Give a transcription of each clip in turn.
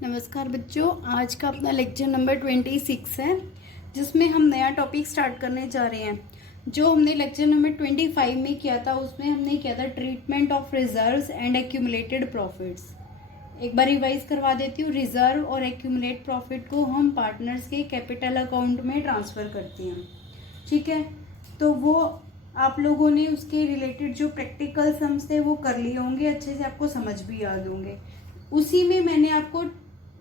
नमस्कार बच्चों, आज का अपना लेक्चर नंबर 26 है जिसमें हम नया टॉपिक स्टार्ट करने जा रहे हैं। जो हमने लेक्चर नंबर 25 में किया था उसमें हमने किया था treatment of reserves and accumulated profits. एक बार रिवाइज करवा देती हूँ। रिजर्व और एक्यूमुलेट प्रॉफिट को हम पार्टनर्स के कैपिटल अकाउंट में ट्रांसफ़र करते हैं, ठीक है। तो वो आप लोगों ने उसके रिलेटेड जो प्रैक्टिकल सम्स थे वो कर लिए होंगे, अच्छे से आपको समझ भी याद होंगे। उसी में मैंने आपको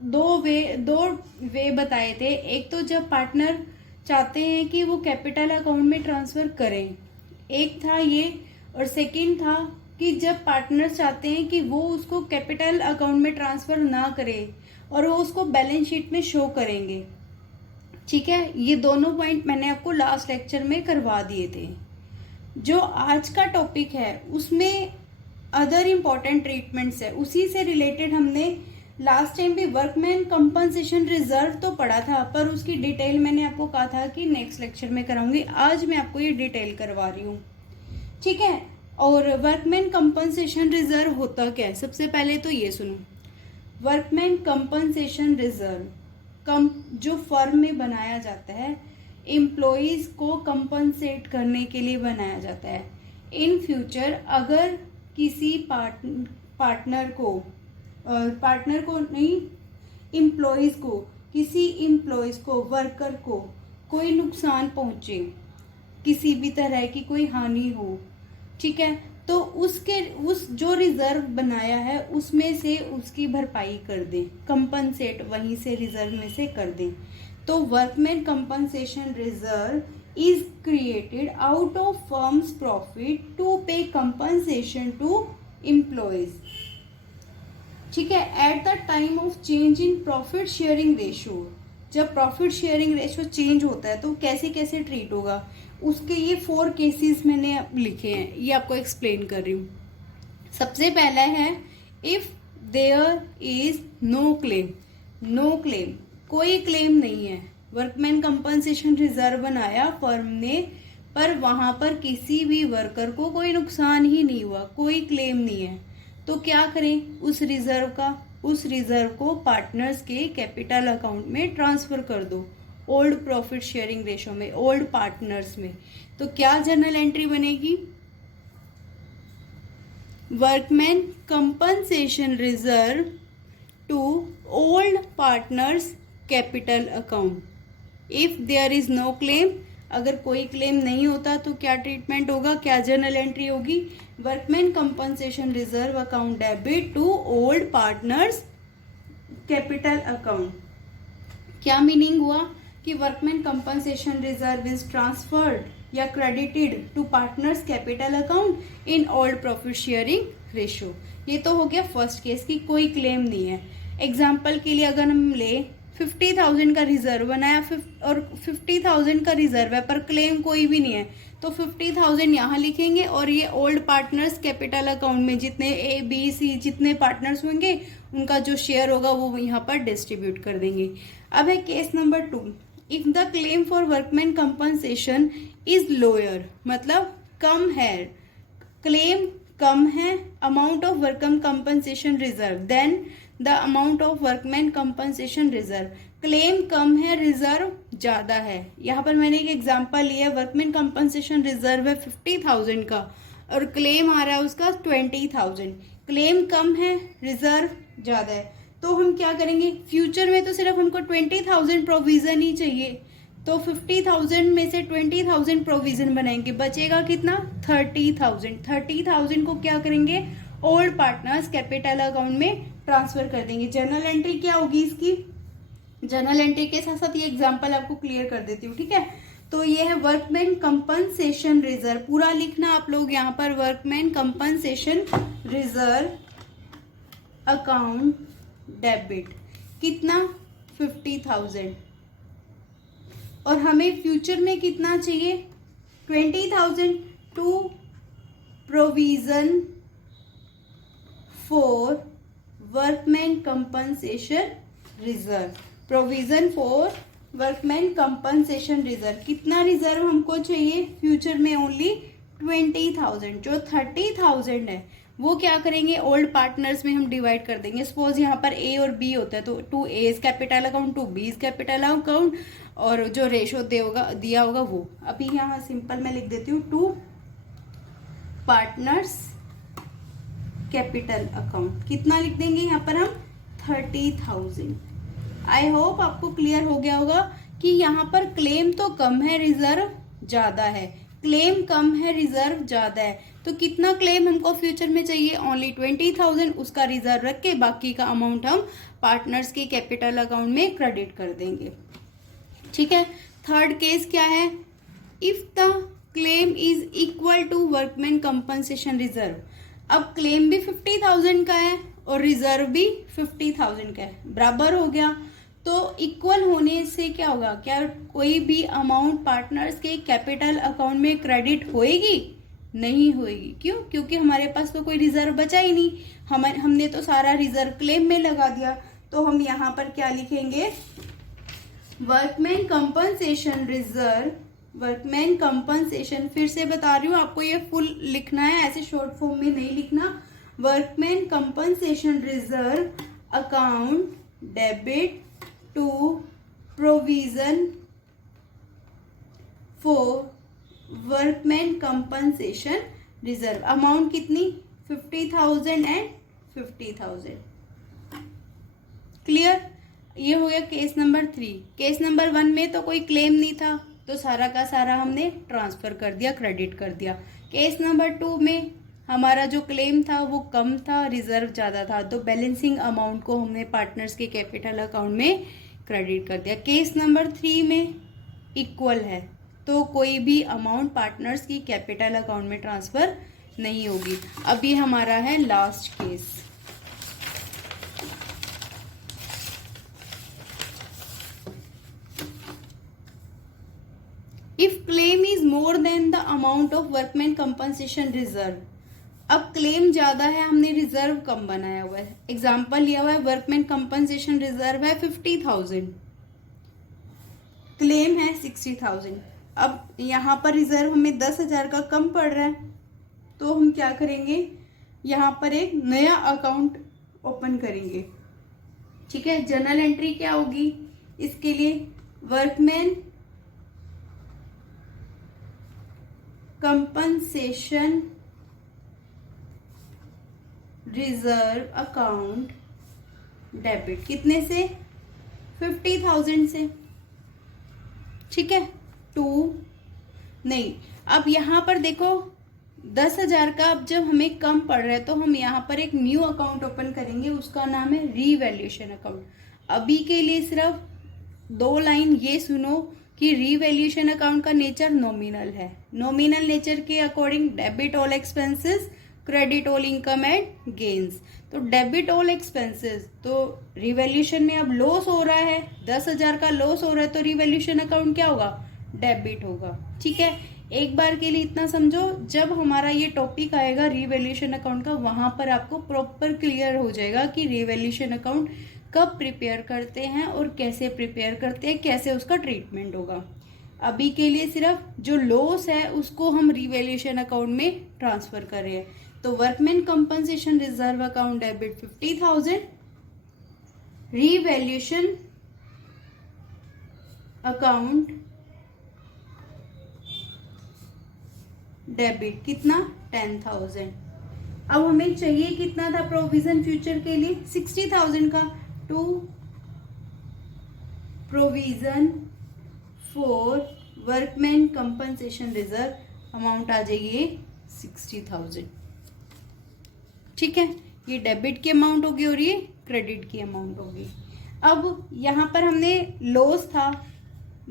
दो वे बताए थे। एक तो जब पार्टनर चाहते हैं कि वो कैपिटल अकाउंट में ट्रांसफर करें, एक था ये, और सेकंड था कि जब पार्टनर चाहते हैं कि वो उसको कैपिटल अकाउंट में ट्रांसफर ना करे और वो उसको बैलेंस शीट में शो करेंगे, ठीक है। ये दोनों पॉइंट मैंने आपको लास्ट लेक्चर में करवा दिए थे। जो आज का टॉपिक है उसमें अदर इम्पोर्टेंट ट्रीटमेंट्स है, उसी से रिलेटेड हमने लास्ट टाइम भी वर्कमैन कंपनसेशन रिजर्व तो पढ़ा था, पर उसकी डिटेल मैंने आपको कहा था कि नेक्स्ट लेक्चर में कराऊंगी। आज मैं आपको ये डिटेल करवा रही हूँ, ठीक है। और वर्कमैन कंपनसेशन रिजर्व होता क्या है, सबसे पहले तो ये सुनो। वर्कमैन कंपनसेशन रिजर्व जो फर्म में बनाया जाता है, एम्प्लॉयज को कंपनसेट करने के लिए बनाया जाता है। इन फ्यूचर अगर किसी पार्टनर को नहीं, एम्प्लॉयज को, किसी एम्प्लॉयज को, वर्कर को कोई नुकसान पहुंचे, किसी भी तरह की कोई हानि हो, ठीक है, तो उस जो रिजर्व बनाया है उसमें से उसकी भरपाई कर दें, कंपनसेट वहीं से रिजर्व में से कर दें। तो workman compensation reserve is created out of firms profit to pay compensation to employees, ठीक है, at the time of change in profit sharing ratio. जब प्रॉफिट शेयरिंग रेशियो चेंज होता है तो कैसे कैसे ट्रीट होगा, उसके ये 4 केसेस मैंने लिखे हैं, ये आपको एक्सप्लेन कर रही हूँ। सबसे पहला है if there is no claim, कोई क्लेम नहीं है। वर्कमैन कंपनसेशन रिजर्व बनाया फर्म ने, पर वहां पर किसी भी वर्कर को कोई नुकसान ही नहीं हुआ, कोई क्लेम नहीं है, तो क्या करें, उस रिजर्व को पार्टनर्स के कैपिटल अकाउंट में ट्रांसफर कर दो, ओल्ड प्रॉफिट शेयरिंग रेशो में, ओल्ड पार्टनर्स में। तो क्या जर्नल एंट्री बनेगी, workman compensation reserve to old partners capital account. If there is no claim, अगर कोई क्लेम नहीं होता तो क्या ट्रीटमेंट होगा, क्या जर्नल एंट्री होगी, workman compensation reserve account debit to old partners capital account. क्या मीनिंग हुआ कि workman compensation reserve is transferred या credited to partners capital account in old profit sharing ratio. ये तो हो गया फर्स्ट केस की कोई क्लेम नहीं है। एग्जाम्पल के लिए अगर हम ले 50,000 का रिजर्व बनाया और 50,000 का रिजर्व है पर क्लेम कोई भी नहीं है, तो 50,000 यहाँ लिखेंगे और ये ओल्ड पार्टनर्स कैपिटल अकाउंट में जितने ABC जितने पार्टनर्स होंगे उनका जो शेयर होगा वो यहाँ पर डिस्ट्रीब्यूट कर देंगे। अब है case number 2, if the claim for workman compensation is lower, मतलब कम है, क्लेम कम है, amount of workman compensation reserve then the amount of workman compensation reserve. Claim कम है, रिजर्व ज्यादा है। यहाँ पर मैंने एक एग्जांपल लिया, वर्कमैन कंपनसेशन रिजर्व है 50,000 का और क्लेम आ रहा है उसका 20,000। क्लेम कम है, रिजर्व ज्यादा है, तो हम क्या करेंगे, फ्यूचर में तो सिर्फ हमको 20,000 प्रोविजन ही चाहिए, तो 50,000 में से 20,000 प्रोविजन बनाएंगे, बचेगा कितना, 30,000। 30,000 को क्या करेंगे, ओल्ड पार्टनर्स कैपिटल अकाउंट में ट्रांसफर कर देंगे। जर्नल एंट्री क्या होगी इसकी, जर्नल एंट्री के साथ साथ ये एग्जांपल आपको क्लियर कर देती हूँ, ठीक है। तो ये है वर्कमैन कंपनसेशन रिजर्व, पूरा लिखना आप लोग यहाँ पर, workman compensation reserve account debit कितना, 50,000, और हमें फ्यूचर में कितना चाहिए, 20,000 to provision for workman compensation reserve, provision for workman compensation reserve. कितना रिजर्व हमको चाहिए फ्यूचर में, ओनली 20,000। जो 30,000 है वो क्या करेंगे, ओल्ड पार्टनर्स में हम डिवाइड कर देंगे। सपोज यहाँ पर ए और बी होता है तो 2A is capital account, 2B is capital account, और जो रेशो दिया होगा वो। अभी यहाँ सिंपल मैं लिख देती हूँ 2 पार्टनर्स कैपिटल अकाउंट। कितना लिख देंगे यहाँ पर हम, 30,000। आई होप आपको क्लियर हो गया होगा कि यहाँ पर क्लेम तो कम है, रिजर्व ज्यादा है। क्लेम कम है, रिजर्व ज्यादा है, तो कितना क्लेम हमको फ्यूचर में चाहिए, ओनली 20,000। उसका रिजर्व रख के बाकी का अमाउंट हम पार्टनर्स के कैपिटल अकाउंट में क्रेडिट कर देंगे। ठीक है। थर्ड केस क्या है, if the claim is equal to workman compensation reserve. अब क्लेम भी 50,000 का है और रिजर्व भी 50,000 का है, बराबर हो गया। तो इक्वल होने से क्या होगा, क्या कोई भी अमाउंट पार्टनर्स के कैपिटल अकाउंट में क्रेडिट होएगी, नहीं होएगी। क्यों, क्योंकि हमारे पास तो कोई रिजर्व बचा ही नहीं, हमने तो सारा रिजर्व क्लेम में लगा दिया। तो हम यहाँ पर क्या लिखेंगे, workman compensation reserve, workman compensation, फिर से बता रही हूँ आपको ये फुल लिखना है, ऐसे शॉर्ट फॉर्म में नहीं लिखना। Workman compensation reserve account debit to provision for workman compensation reserve. Amount कितनी, 50,000 एंड 50,000। क्लियर। ये हो गया केस नंबर 3। केस नंबर 1 में तो कोई क्लेम नहीं था, तो सारा का सारा हमने ट्रांसफर कर दिया, क्रेडिट कर दिया। केस नंबर 2 में हमारा जो क्लेम था वो कम था, रिजर्व ज्यादा था, तो बैलेंसिंग अमाउंट को हमने पार्टनर्स के कैपिटल अकाउंट में क्रेडिट कर दिया। केस नंबर 3 में इक्वल है, तो कोई भी अमाउंट पार्टनर्स की कैपिटल अकाउंट में ट्रांसफर नहीं होगी। अब ये हमारा है last case. If claim is more than the amount of workman compensation reserve. अब क्लेम ज्यादा है, हमने रिजर्व कम बनाया हुआ है। एग्जाम्पल लिया हुआ है, वर्कमैन कंपनसेशन रिजर्व है 50,000, क्लेम है 60,000। अब यहाँ पर रिजर्व हमें 10,000 का कम पड़ रहा है, तो हम क्या करेंगे, यहाँ पर एक नया अकाउंट ओपन करेंगे। ठीक है। जर्नल एंट्री क्या होगी इसके लिए, workman compensation reserve account debit, कितने से, 50,000 से। ठीक है। 2 नहीं, अब यहां पर देखो 10,000 का अब जब हमें कम पड़ रहा है तो हम यहाँ पर एक न्यू अकाउंट ओपन करेंगे, उसका नाम है रीवैल्यूएशन अकाउंट। अभी के लिए सिर्फ 2 लाइन ये सुनो कि रीवैल्यूएशन अकाउंट का नेचर नॉमिनल है। नॉमिनल नेचर के according debit all expenses, credit all income and gains. तो डेबिट ऑल एक्सपेंसेस, तो रिवैल्यूएशन में अब लॉस हो रहा है, 10,000 का लॉस हो रहा है, तो रिवैल्यूएशन अकाउंट क्या होगा, डेबिट होगा। ठीक है। एक बार के लिए इतना समझो, जब हमारा ये टॉपिक आएगा रिवैल्यूएशन अकाउंट का, वहां पर आपको प्रॉपर क्लियर हो जाएगा कि रिवैल्यूएशन अकाउंट कब प्रिपेयर करते हैं और कैसे प्रिपेयर करते हैं, कैसे उसका ट्रीटमेंट होगा। अभी के लिए सिर्फ जो लॉस है उसको हम रिवैल्यूएशन अकाउंट में ट्रांसफर कर रहे हैं। तो workman compensation reserve account debit 50,000, revaluation account debit कितना, 10,000। अब हमें चाहिए कितना था प्रोविजन फ्यूचर के लिए, 60,000 का। To provision for workman compensation reserve amount आ जाएगी 60,000। ठीक है। ये डेबिट की अमाउंट होगी और ये क्रेडिट की अमाउंट होगी। अब यहां पर हमने लॉस था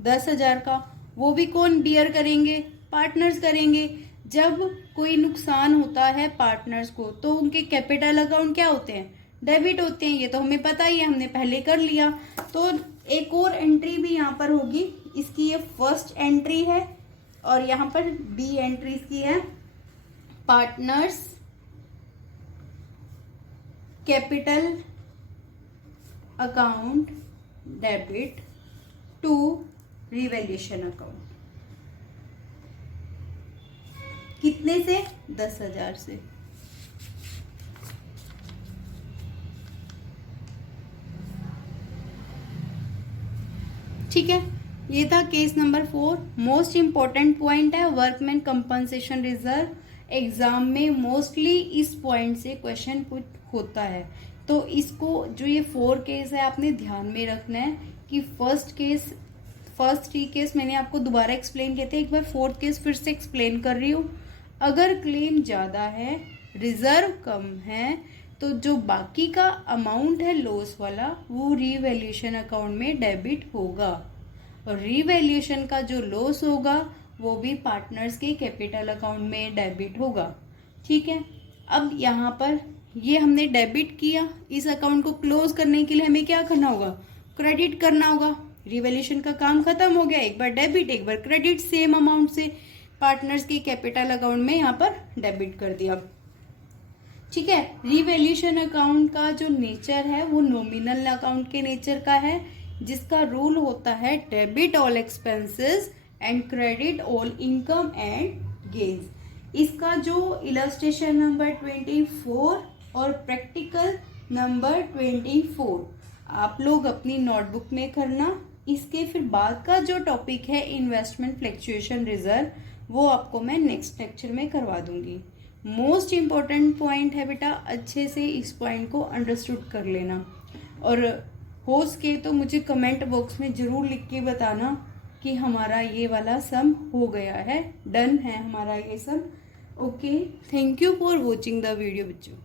10,000 का, वो भी कौन बियर करेंगे, पार्टनर्स करेंगे। जब कोई नुकसान होता है पार्टनर्स को तो उनके कैपिटल अकाउंट क्या होते हैं, डेबिट होते हैं। ये तो हमें पता ही है, हमने पहले कर लिया। तो एक और एंट्री भी यहाँ पर होगी, इसकी ये फर्स्ट एंट्री है और यहाँ पर बी एंट्री इसकी है, partners capital account debit to revaluation account. कितने से, 10,000 से। ठीक है, ये था case number 4। Most important point है वर्कमैन कंपनसेशन रिजर्व। एग्जाम में मोस्टली इस पॉइंट से क्वेश्चन पुट होता है, तो इसको जो ये 4 केस है आपने ध्यान में रखना है कि फर्स्ट 3 केस मैंने आपको दोबारा एक्सप्लेन किए थे, एक बार 4th केस फिर से एक्सप्लेन कर रही हूँ। अगर क्लेम ज़्यादा है, रिजर्व कम है, तो जो बाकी का अमाउंट है लॉस वाला वो रीवैल्यूएशन अकाउंट में डेबिट होगा, और रीवैल्यूएशन का जो लॉस होगा वो भी पार्टनर्स के कैपिटल अकाउंट में डेबिट होगा। ठीक है, अब यहाँ पर ये हमने डेबिट किया, इस अकाउंट को क्लोज करने के लिए हमें क्या करना होगा, क्रेडिट करना होगा। रिवैल्यूएशन का काम खत्म हो गया, एक बार डेबिट एक बार क्रेडिट, सेम अमाउंट से पार्टनर्स के कैपिटल अकाउंट में यहाँ पर डेबिट कर दिया। ठीक है, रिवैल्यूएशन अकाउंट का जो नेचर है वो नॉमिनल अकाउंट के नेचर का है, जिसका रूल होता है debit all expenses and credit all income and gains. इसका जो इलस्ट्रेशन नंबर 24 और प्रैक्टिकल नंबर 24 आप लोग अपनी नोटबुक में करना। इसके फिर बाद का जो टॉपिक है इन्वेस्टमेंट फ्लक्चुएशन रिजर्व, वो आपको मैं नेक्स्ट लेक्चर में करवा दूंगी। मोस्ट इम्पॉर्टेंट पॉइंट है बेटा, अच्छे से इस पॉइंट को अंडरस्टूड कर लेना, और हो सके तो मुझे कमेंट बॉक्स में ज़रूर लिख के बताना कि हमारा ये वाला सम हो गया है, डन है हमारा ये sum. Okay, thank you for watching the video बच्चों।